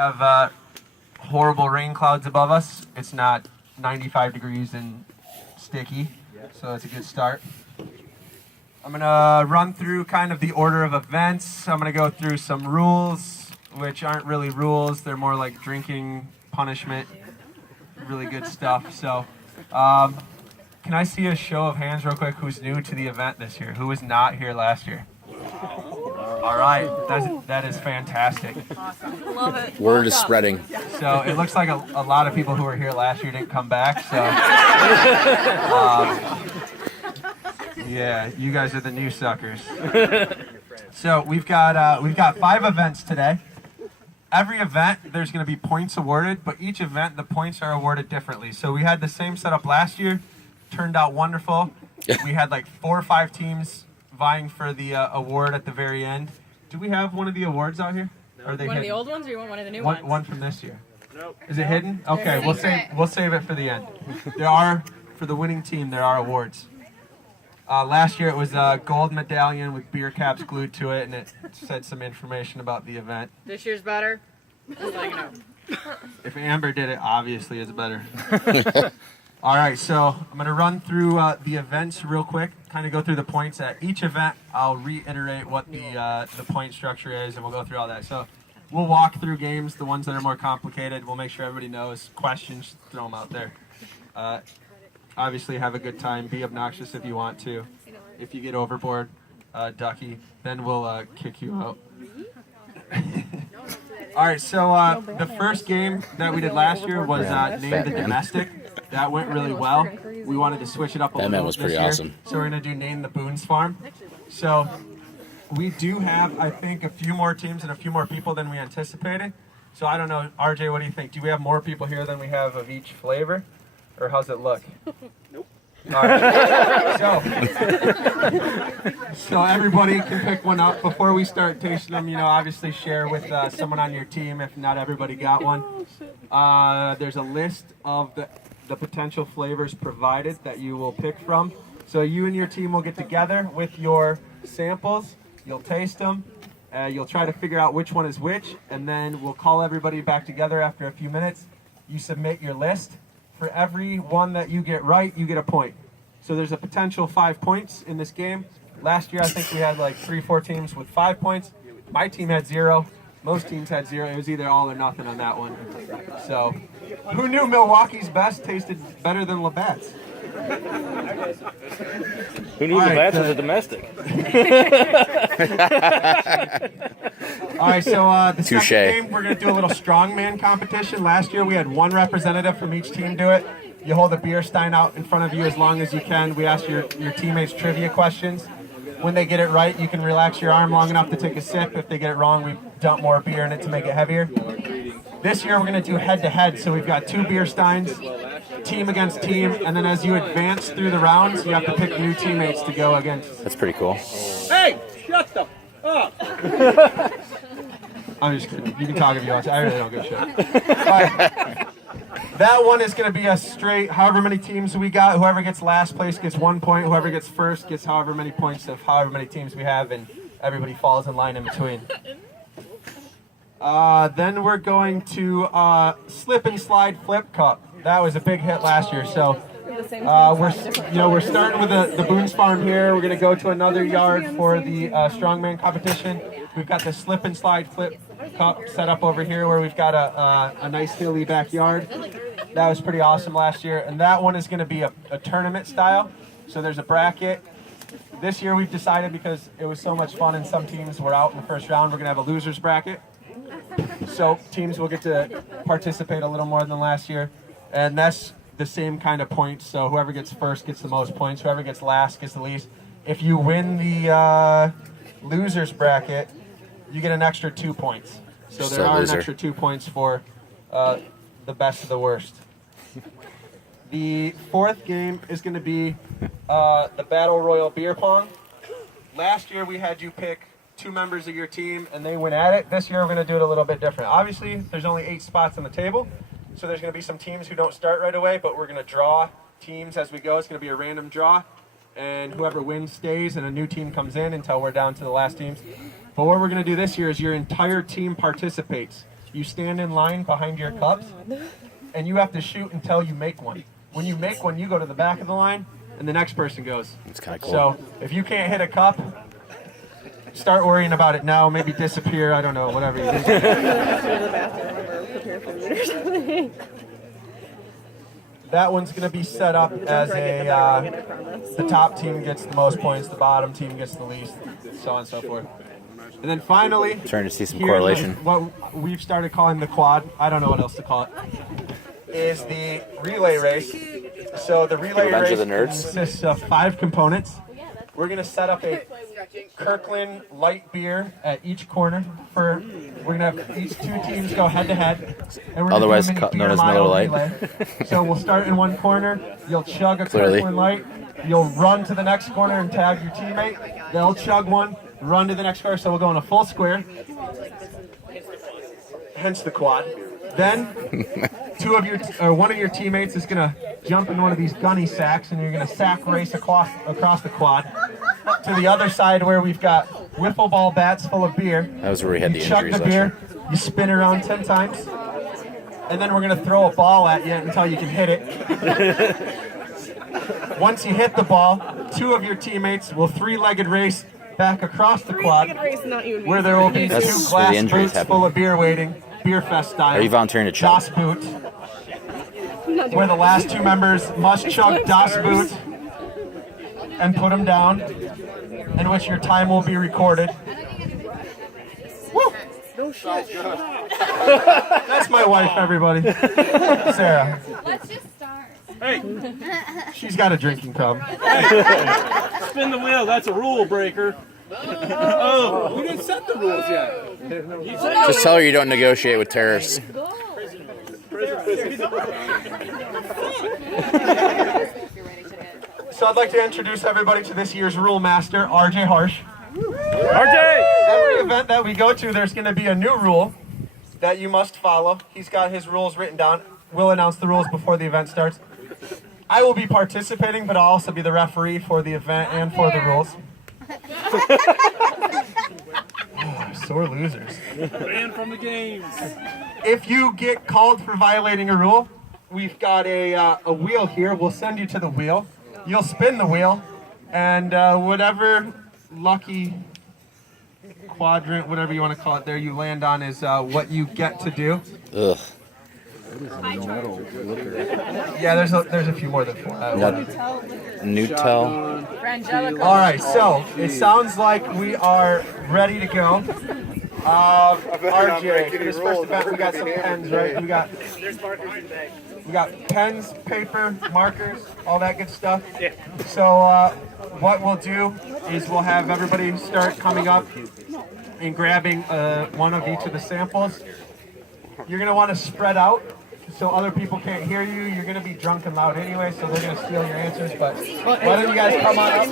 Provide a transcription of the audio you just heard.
have horrible rain clouds above us. It's not 95 degrees and sticky, so it's a good start. I'm going to run through kind of the order of events. I'm going to go through some rules, which aren't really rules. They're more like drinking punishment, really good stuff. So can I see a show of hands real quick who's new to the event this year? Who was not here last year? All right, that is fantastic. Awesome. Love it. Word is spreading. So it looks like a lot of people who were here last year didn't come back. So yeah, you guys are the new suckers. So we've got 5 events today. Every event there's going to be points awarded, but each event the points are awarded differently. So we had the same setup last year, turned out wonderful. We had like 4 or 5 teams vying for the award at the very end. Do we have one of the awards out here? No. Are they one hidden? of the old ones, or you want one of the new ones? One from this year. Nope. Is it hidden? Okay, we'll save it for the end. There are, for the winning team, there are awards. Last year it was a gold medallion with beer caps glued to it, and it said some information about the event. This year's better. Just let you know. If Amber did it, obviously it's better. All right, so I'm going to run through the events real quick, kind of go through the points at each event. I'll reiterate what the point structure is, and we'll go through all that. So we'll walk through games, the ones that are more complicated. We'll make sure everybody knows. Questions, throw them out there. Obviously, have a good time. Be obnoxious if you want to. If you get overboard, Ducky, then we'll kick you out. All right, so the first game that we did last year was Name the Domestic. That went really well. We wanted to switch it up a little bit was this pretty year. awesome. So we're going to do Name the Boone's Farm. So we do have, I think, a few more teams and a few more people than we anticipated. So I don't know, RJ, what do you think? Do we have more people here than we have of each flavor? Or how's it look? Nope. All right. So everybody can pick one up. Before we start tasting them, obviously share with someone on your team if not everybody got one. There's a list of the potential flavors provided that you will pick from. So you and your team will get together with your samples. You'll taste them. You'll try to figure out which one is which, and then we'll call everybody back together after a few minutes. You submit your list. For every one that you get right, you get a point. So there's a potential 5 points in this game. Last year, I think we had like 3-4 teams with 5 points. My team had 0. Most teams had 0. It was either all or nothing on that one. So, who knew Milwaukee's best tasted better than Labatt's? Who knew the match was a domestic? All right, so the Touche. second game, we're going to do a little strongman competition. Last year, we had 1 representative from each team do it. You hold a beer stein out in front of you as long as you can. We ask your teammates trivia questions. When they get it right, you can relax your arm long enough to take a sip. If they get it wrong, we dump more beer in it to make it heavier. This year, we're going to do head-to-head. So we've got 2 beer steins, team against team, and then as you advance through the rounds, you have to pick new teammates to go against. That's pretty cool. Hey, shut the up! I'm just kidding. You can talk if you want to. I really don't give a shit. All right. That one is going to be a straight, however many teams we got. Whoever gets last place gets 1 point. Whoever gets first gets however many points of however many teams we have, and everybody falls in line in between. Then we're going to slip and slide flip cup. That was a big hit last year. So we're starting with the Boone's Farm here. We're going to go to another yard for the strongman competition. We've got the slip and slide flip cup set up over here where we've got a nice hilly backyard. That was pretty awesome last year. And that one is going to be a tournament style. So there's a bracket. This year we've decided, because it was so much fun and some teams were out in the first round, we're going to have a loser's bracket. So teams will get to participate a little more than last year. And that's the same kind of points. So whoever gets first gets the most points. Whoever gets last gets the least. If you win the loser's bracket, you get an extra 2 points. So there are an extra 2 points for the best of the worst. The 4th game is going to be the Battle Royal Beer Pong. Last year we had you pick 2 members of your team and they went at it. This year we're going to do it a little bit different. Obviously, there's only 8 spots on the table, so there's going to be some teams who don't start right away, but we're going to draw teams as we go. It's going to be a random draw, and whoever wins stays, and a new team comes in until we're down to the last teams. But what we're going to do this year is your entire team participates. you stand in line behind your cups, and you have to shoot until you make one. When you make one, you go to the back of the line, and the next person goes. It's kind of cool. So if you can't hit a cup, start worrying about it now. Maybe disappear. I don't know. Whatever you do. That one's going to be set up as the top team gets the most points, the bottom team gets the least, so on and so forth. And then finally, Starting to see some here, correlation. what we've started calling the quad, I don't know what else to call it, is the relay race. So the relay Revenge race of the Nerds. consists of 5 components. We're going to set up a Kirkland light beer at each corner. We're going to have each 2 teams go head to head. And we're gonna Otherwise do a mini known as beer Miller mile Lite. relay. So we'll start in one corner. You'll chug a Clearly. Kirkland light. You'll run to the next corner and tag your teammate. They'll chug one, run to the next corner. So we'll go in a full square. Hence the quad. Then one of your teammates is gonna jump in one of these gunny sacks, and you're gonna sack race across the quad to the other side where we've got wiffle ball bats full of beer. That was where we had the You chug injuries the last beer, year. you spin around 10 times, and then we're gonna throw a ball at you until you can hit it. Once you hit the ball, 2 of your teammates will 3-legged race back across the quad, where there will be 2 That's where the glass injuries boots happen. full of beer waiting, beer fest style. Are you volunteering to chug? Das Boot, where the last 2 members must chug Das Boot and put them down, in which your time will be recorded. Woo! That's my wife, everybody. Sarah. Let's just start. Hey, She's got a drinking problem. spin the wheel. That's a rule breaker. Oh, we didn't set the rules yet. Just tell her you don't negotiate with terrorists. So I'd like to introduce everybody to this year's rule master, RJ Harsh. RJ! Every event that we go to, there's going to be a new rule that you must follow. He's got his rules written down. We'll announce the rules before the event starts. I will be participating, but I'll also be the referee for the event and for the rules. Sore losers. Banned from the games. If you get called for violating a rule, we've got a wheel here. We'll send you to the wheel. You'll spin the wheel, and whatever lucky quadrant, whatever you want to call it there, you land on is what you get to do. Ugh. Yeah, there's a few more than 4. Nutel. All right, so it sounds like we are ready to go. RJ, for this first event, we got some pens, right? We got pens, paper, markers, all that good stuff. Yeah. So what we'll do is we'll have everybody start coming up and grabbing one of each of the samples. You're going to want to spread out so other people can't hear you. You're going to be drunk and loud anyway, so they're going to steal your answers. But why don't you guys come on up?